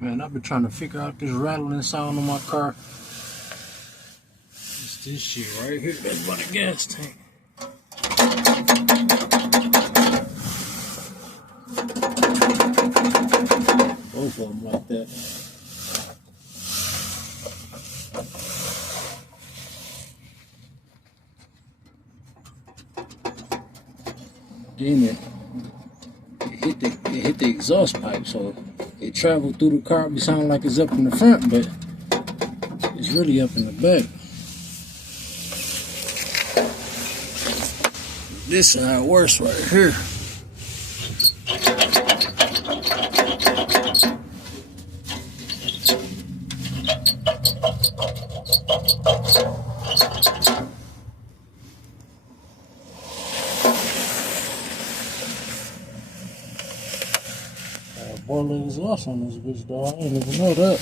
Man, I've been trying to figure out this rattling sound on my car. It's this shit right here. That's by the gas tank. Both of them like that. Then it hit the exhaust pipe, so it traveled through the car. It sound like it's up in the front, but it's really up in the back. This side worse right here. Boiler exhaust on this bitch, dog. I didn't even know that.